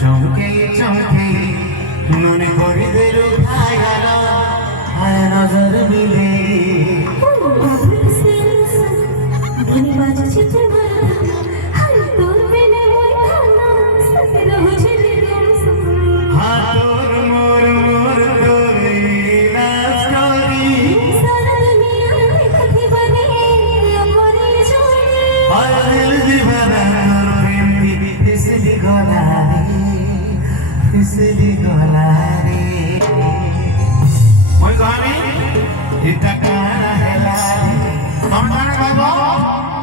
চমকে চমকে মনে করে দিল ভাইয়ার হায় নজর মিলে इसलिए गोलारी मैं कहानी इतना गाना है लारी हम गाना गाओ